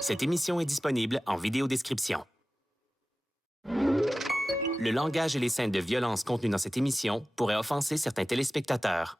Cette émission est disponible en vidéodescription. Le langage et les scènes de violence contenues dans cette émission pourraient offenser certains téléspectateurs.